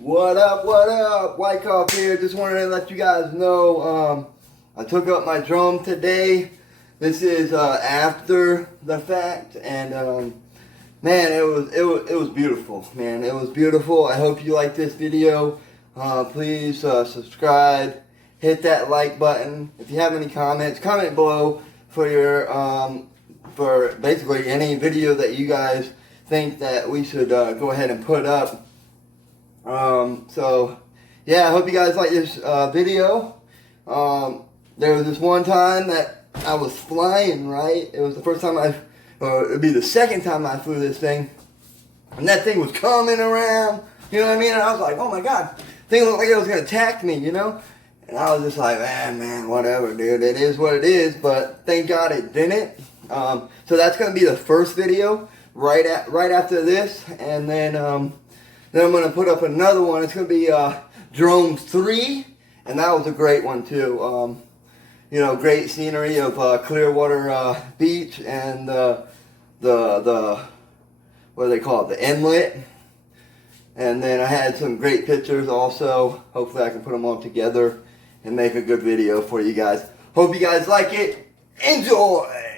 What up, what up? Wyckoff here. Just wanted to let you guys know I took up my drone today. This is after the fact, and man, it was beautiful. Man, it was beautiful. I hope you like this video. Please subscribe, hit that like button. If you have any comments, comment below for your for basically any video that you guys think that we should go ahead and put up. So yeah, I hope you guys like this video. There was this one time that I was flying, right? It was the first time it'd be the second time I flew this thing, and that thing was coming around, you know what I mean? And I was like, oh my god, thing looked like it was gonna attack me, you know? And I was just like, man, whatever, dude. It is what it is, but thank God it didn't. So that's gonna be the first video right after this, and then I'm going to put up another one. It's going to be Drone 3, and that was a great one too. You know, great scenery of Clearwater Beach and the what do they call it, the inlet. And then I had some great pictures also. Hopefully I can put them all together and make a good video for you guys. Hope you guys like it. Enjoy!